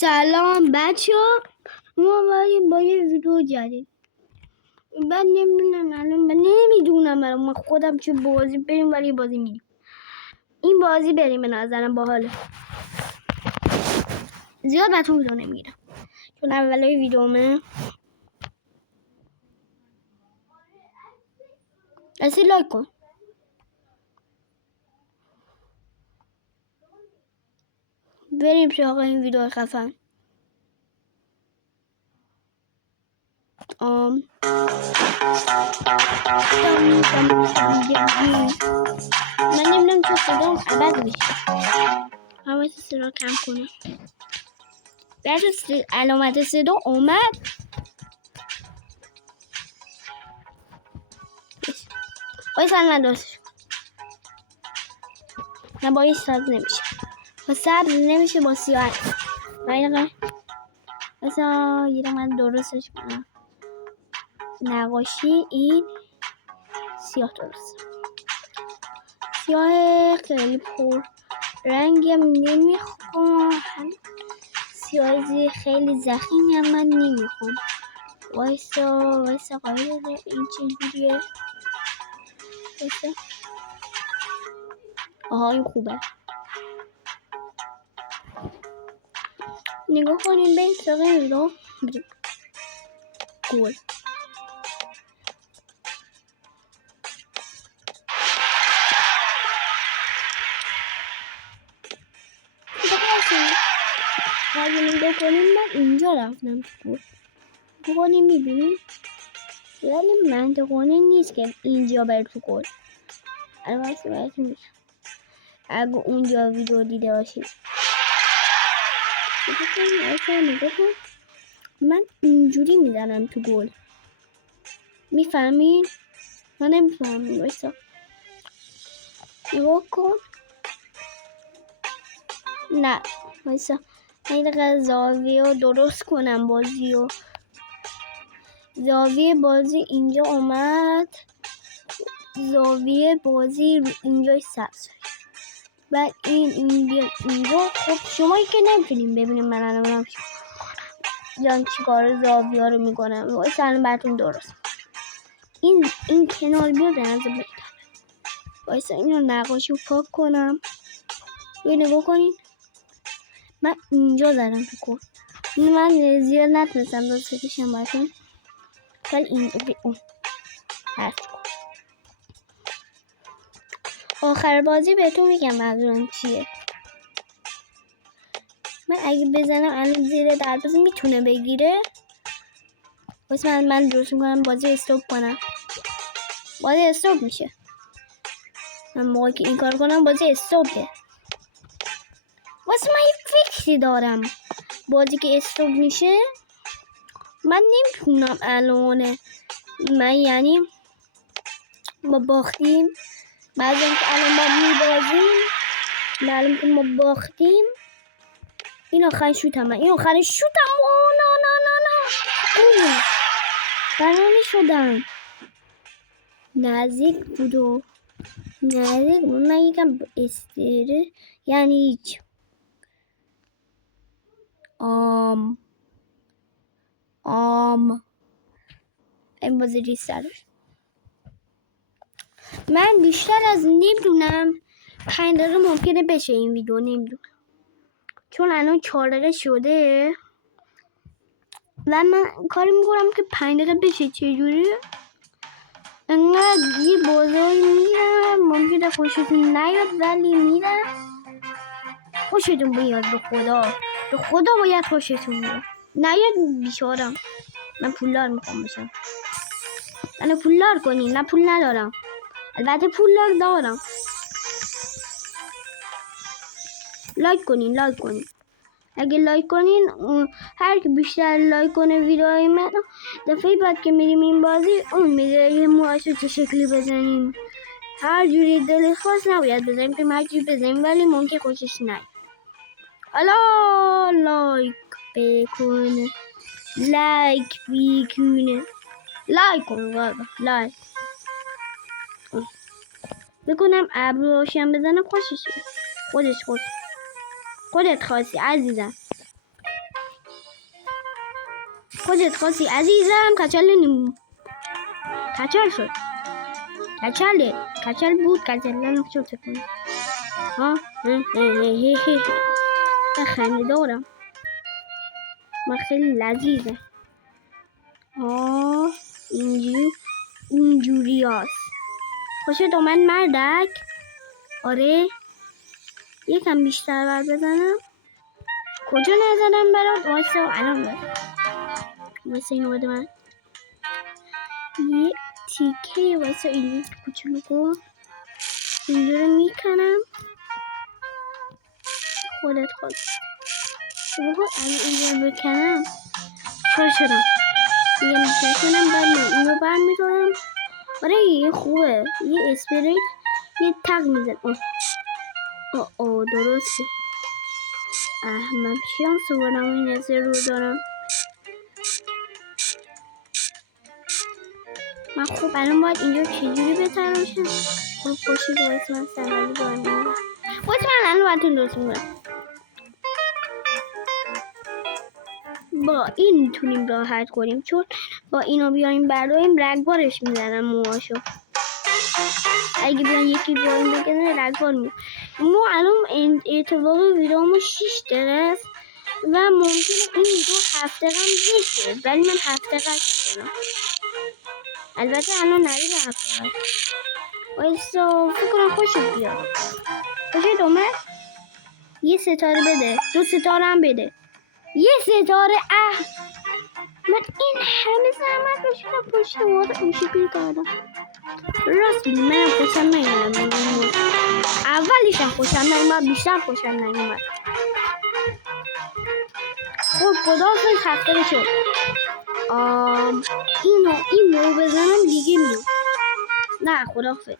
سلام بچه ها، ما با یه ویدیو جدید. من نمیدونم من خودم چه بازی بریم، ولی بازی میریم. این بازی بریم، به نظرم باحاله. زیاد بهتون ویدیو نمیگیرم چون اولای ویدیومه. اصلا لایک کن. بریم سراغ این ویدیو خفن. من نمیدونم چه صدام عوض میشه. همه صدا کم کنم. بچه علامت صدا اومد. باید نداشت. نه باید سبز نمیشه. با سبز نمیشه، با سیاه. باید مثلا یه من درستش کنم. نقاشی این سیاه درست. سیاه خیلی پر رنگم نمیخوام. سیاه خیلی زخیمی هم من نمیخوام. وایسا قایده این چجوریه. وایسا. آها این خوبه. نگاه کنیم به این سراغ رو گل. اگه نگاه کنیم من اینجا رفتم تو گل. گلی میبینیم ولی منطقانه نیست که اینجا بر تو گل. البته براتون میگم اگه اونجا ویدیو دیده باشید. نگاه کن من اینجوری میزنم تو گل. میفهمین؟ من نمیفهمم. وایسا نگاه کن. نه وایسا این دقیقه زاویه رو درست کنم. بازی و زاویه بازی اینجا اومد. زاویه بازی اینجا سبز. بعد این اینجا. خب شمایی که نمیتونیم ببینیم من الان جان چیکار زاویه رو میکنم. وایسا الان براتون درست. این کنار بیاد از بهتر. وایسا اینو نقاشی رو پاک کنم. یه نگاه کنین من اینجا زدم تو کور. من زیاد نتونستم درست بکشم براتون، ولی اینجا اون هست. آخر بازی بهتون میگم منظورم چیه. من اگه بزنم الان زیر دروازه میتونه بگیره. واسه من درست میکنم بازی استوب کنم. بازی استوب میشه. من موقعی که این کار کنم بازی استوبه. واسه من یه فکری دارم. بازی که استوب میشه من نمیتونم الان. من یعنی ما باختیم. بعضی که الان ما میبازیم معلوم که ما باختیم. این آخرین شوتم. این آخرین شوتم. نه بنانی شدم. نزدیک بود. من یکم استره یعنی هیچ. این بازی ریستر. من بیشتر از نمیدونم 5 دقیقه ممکنه بشه این ویدیو. نمیدونم چون الان 4 دقیقه شده و من کاری میکنم که 5 دقیقه بشه. چجوری انقدر یه بازاری میرم ممکنه خوشتون نیاد ولی میرم خوشتون بیاد. به خدا باید خوشتون بیاد. نیاد بیچارم. من پولدار میخوام بشم. منو پولدار کنین. نه پول ندارم. البته پولدار دارم. لایک کنین. اگه لایک کنین هر کی بیشتر لایک کنه ویدیوهای من دفعه بعد که میریم این بازی اون میده یه موهاشو چه شکلی بزنیم. هر جوری دلت خواست نباید بزنیم که هر جوری بزنیم ولی ممکن خوشش نیاد. حالا لایک بکن. لایک کن. لایک بکنم ابروشم بزنم خوشش. خودت خواستی عزیزم. خودت خواستی عزیزم. کچل نیمو کچل شد. کچل بود. کچل نشد کنم. ها خیلی دارم. من خیلی لذیذه. اینجوری هست. خوشت اومد مردک؟ آره یکم بیشتر بر بزنم. کجا نزدم برات؟ وایسا الان بزن. وایسا اینو بده من. یه تیکه وایسا این کوچولو کن. اینجا رو میکنم. خودت خواست بخور. اینجا بکنم چرا شدم دیگه میکنم. بعد من اینو برمیدارم. آره یه خوبه. یه اسپریت یه تق میزن. درسته. من شانس بودم این از رو دارم. من خوب الان باید اینجا چجوری بتراشم. خب پاشید باید من سنگالی باید میگم. باید من الان باید این درست میگم. با این میتونیم راحت کنیم چون با اینو بیایم برداریم رگبارش میزنم موهاشو. اگه بیان یکی بیایم بگنه رگبار میزنم. ما الان اتفاق ویدیومو 6 دقیقه است و ممکنه این ویدیو 7 دقیقه هم بشه ولی من 7 دقیقه کنم. البته الان نرید 7 دقیقه وایسا فکر کنم خوشت بیاد. خوشت اومد؟ یه ستاره بده. 2 ستاره هم بده. یه ستاره. من این همه زحمت بشونم پشت وارد این شکلی کردم. راست میگی منم خوشم نمیاد. اولیش هم خوشم نمیاد. بیشتر خوشم نمیاد. خب خداحافظ. هفته شد. این مو بزنم دیگه میام. نه خداحافظ.